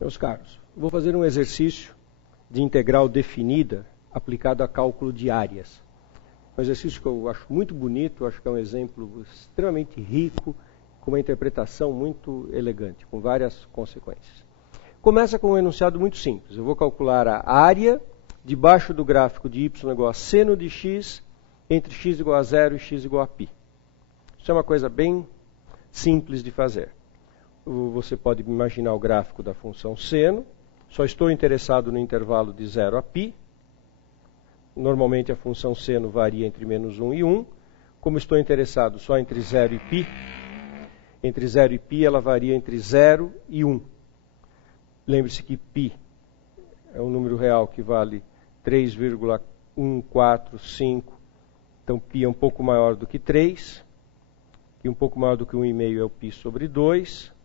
Meus caros, vou fazer um exercício de integral definida aplicado a cálculo de áreas. Um exercício que eu acho muito bonito, acho que é um exemplo extremamente rico, com uma interpretação muito elegante, com várias consequências. Começa com um enunciado muito simples. Eu vou calcular a área debaixo do gráfico de y igual a seno de x entre x igual a 0 e x igual a π. Isso é uma coisa bem simples de fazer. Você pode imaginar o gráfico da função seno. Só estou interessado no intervalo de 0 a π. Normalmente a função seno varia entre menos 1 e 1. Como estou interessado só entre 0 e π, entre 0 e π ela varia entre 0 e 1. Lembre-se que π é um número real que vale 3,145. Então π é um pouco maior do que 3. Que um pouco maior do que 1,5 é o π sobre 2,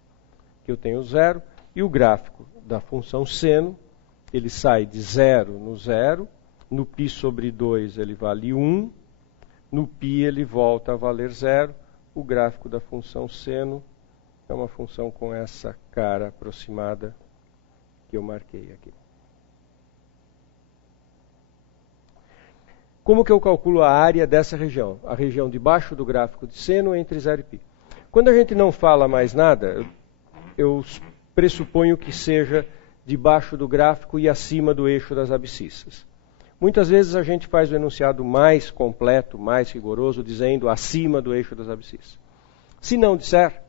que eu tenho 0. E o gráfico da função seno, ele sai de 0 no 0. No π sobre 2 ele vale 1. No π ele volta a valer 0. O gráfico da função seno é uma função com essa cara aproximada que eu marquei aqui. Como que eu calculo a área dessa região? A região debaixo do gráfico de seno entre 0 e π. Quando a gente não fala mais nada, eu pressuponho que seja debaixo do gráfico e acima do eixo das abscissas. Muitas vezes a gente faz o enunciado mais completo, mais rigoroso, dizendo acima do eixo das abscissas. Se eu não disser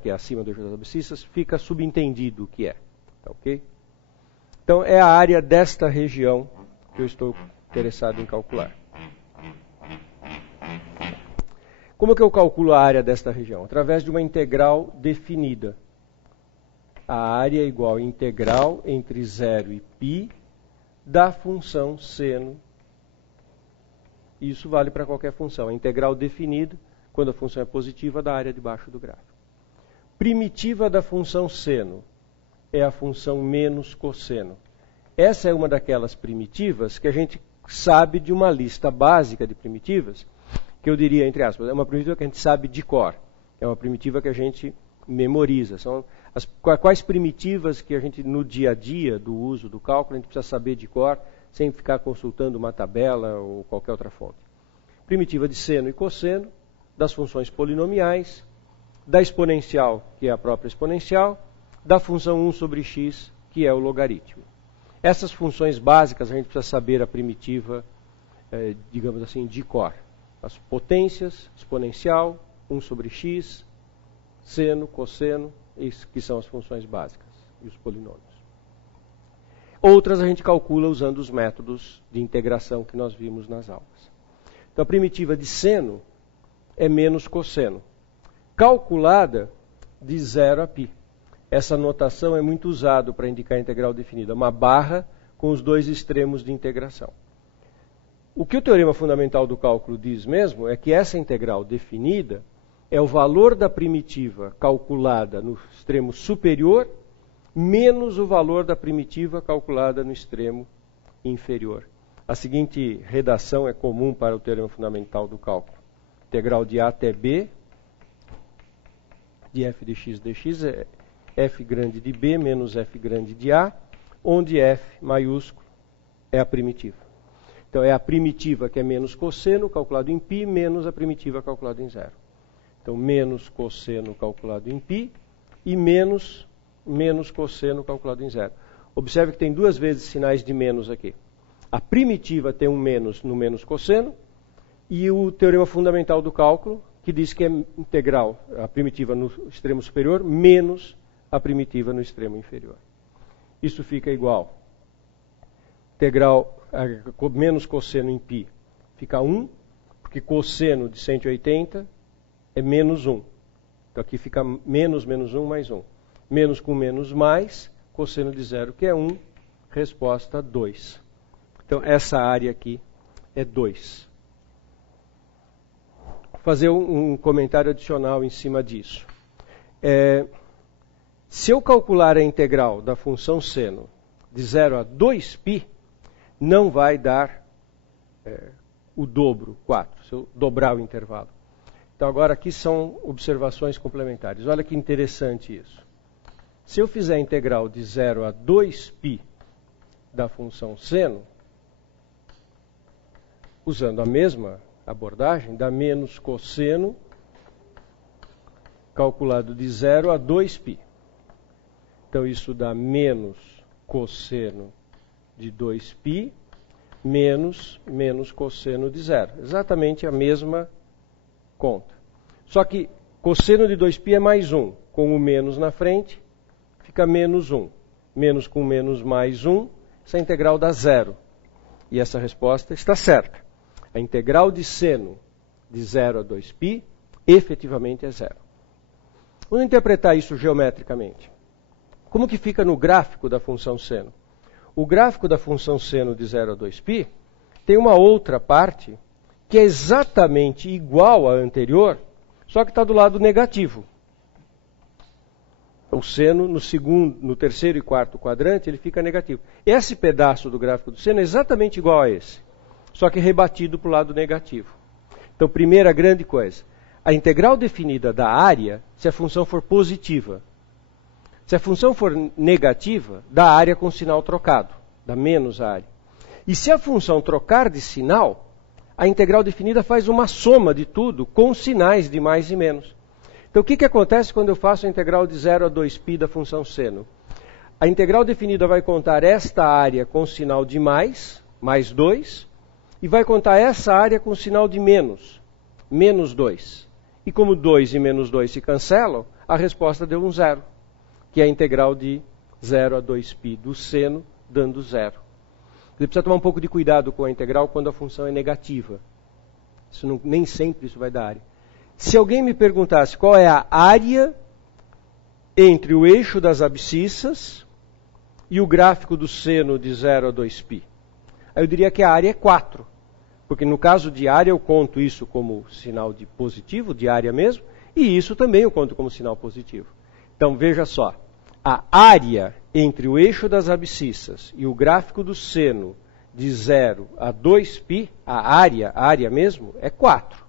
que é acima do eixo das abscissas, fica subentendido o que é. Tá, ok? Então é a área desta região que eu estou interessado em calcular. Como que eu calculo a área desta região? Através de uma integral definida. A área é igual a integral entre 0 e π da função seno. Isso vale para qualquer função. A integral definida, quando a função é positiva, da área debaixo do gráfico. Primitiva da função seno é a função menos cosseno. Essa é uma daquelas primitivas que a gente sabe de uma lista básica de primitivas, que eu diria, entre aspas, é uma primitiva que a gente sabe de cor. É uma primitiva que a gente memoriza. São quais primitivas que a gente, no dia a dia do uso do cálculo, a gente precisa saber de cor, sem ficar consultando uma tabela ou qualquer outra fonte. Primitiva de seno e cosseno, das funções polinomiais, da exponencial, que é a própria exponencial, da função 1 sobre x, que é o logaritmo. Essas funções básicas a gente precisa saber a primitiva, digamos assim, de cor. As potências, exponencial, 1 sobre x, seno, cosseno, isso que são as funções básicas e os polinômios. Outras a gente calcula usando os métodos de integração que nós vimos nas aulas. Então a primitiva de seno é menos cosseno, calculada de 0 a π. Essa notação é muito usada para indicar a integral definida, uma barra com os dois extremos de integração. O que o teorema fundamental do cálculo diz mesmo é que essa integral definida é o valor da primitiva calculada no extremo superior menos o valor da primitiva calculada no extremo inferior. A seguinte redação é comum para o teorema fundamental do cálculo. Integral de A até B de f de x dx é f grande de B menos f grande de A, onde f maiúsculo é a primitiva. Então é a primitiva que é menos cosseno calculado em π menos a primitiva calculada em 0. Então menos cosseno calculado em π e menos cosseno calculado em 0. Observe que tem duas vezes sinais de menos aqui. A primitiva tem um menos no menos cosseno e o teorema fundamental do cálculo, que diz que é integral a primitiva no extremo superior menos a primitiva no extremo inferior. Isso fica igual. Integral menos cosseno em π fica 1, porque cosseno de 180 é menos 1. Então aqui fica menos 1 mais 1. Menos com menos mais, cosseno de 0 que é 1, resposta 2. Então essa área aqui é 2. Vou fazer um comentário adicional em cima disso. Se eu calcular a integral da função seno de 0 a 2π, não vai dar o dobro, 4, se eu dobrar o intervalo. Então agora aqui são observações complementares. Olha que interessante isso. Se eu fizer a integral de 0 a 2π da função seno, usando a mesma abordagem, dá menos cosseno calculado de 0 a 2π. Então isso dá menos cosseno de 2π menos cosseno de 0. Exatamente a mesma conta. Só que cosseno de 2π é mais 1. Com o menos na frente, fica menos 1. Menos com menos mais 1, essa integral dá 0. E essa resposta está certa. A integral de seno de 0 a 2π efetivamente é 0. Vamos interpretar isso geometricamente. Como que fica no gráfico da função seno? O gráfico da função seno de 0 a 2π tem uma outra parte que é exatamente igual à anterior, só que está do lado negativo. O seno no terceiro e quarto quadrante ele fica negativo. Esse pedaço do gráfico do seno é exatamente igual a esse, só que rebatido para o lado negativo. Então, primeira grande coisa, a integral definida da área, se a função for positiva. Se a função for negativa, dá área com sinal trocado, dá menos área. E se a função trocar de sinal, a integral definida faz uma soma de tudo com sinais de mais e menos. Então o que acontece quando eu faço a integral de 0 a 2π da função seno? A integral definida vai contar esta área com sinal de mais 2, e vai contar essa área com sinal de menos 2. E como 2 e menos 2 se cancelam, a resposta deu um 0. Que é a integral de 0 a 2π do seno, dando 0. Você precisa tomar um pouco de cuidado com a integral quando a função é negativa. Nem sempre isso vai dar área. Se alguém me perguntasse qual é a área entre o eixo das abscissas e o gráfico do seno de 0 a 2π, aí eu diria que a área é 4. Porque no caso de área eu conto isso como sinal de positivo, de área mesmo, e isso também eu conto como sinal positivo. Então veja só. A área entre o eixo das abscissas e o gráfico do seno de 0 a 2π, a área mesmo, é 4.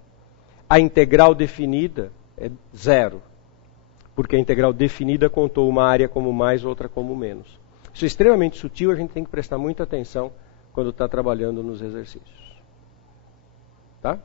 A integral definida é 0, porque a integral definida contou uma área como mais, outra como menos. Isso é extremamente sutil, a gente tem que prestar muita atenção quando está trabalhando nos exercícios. Tá?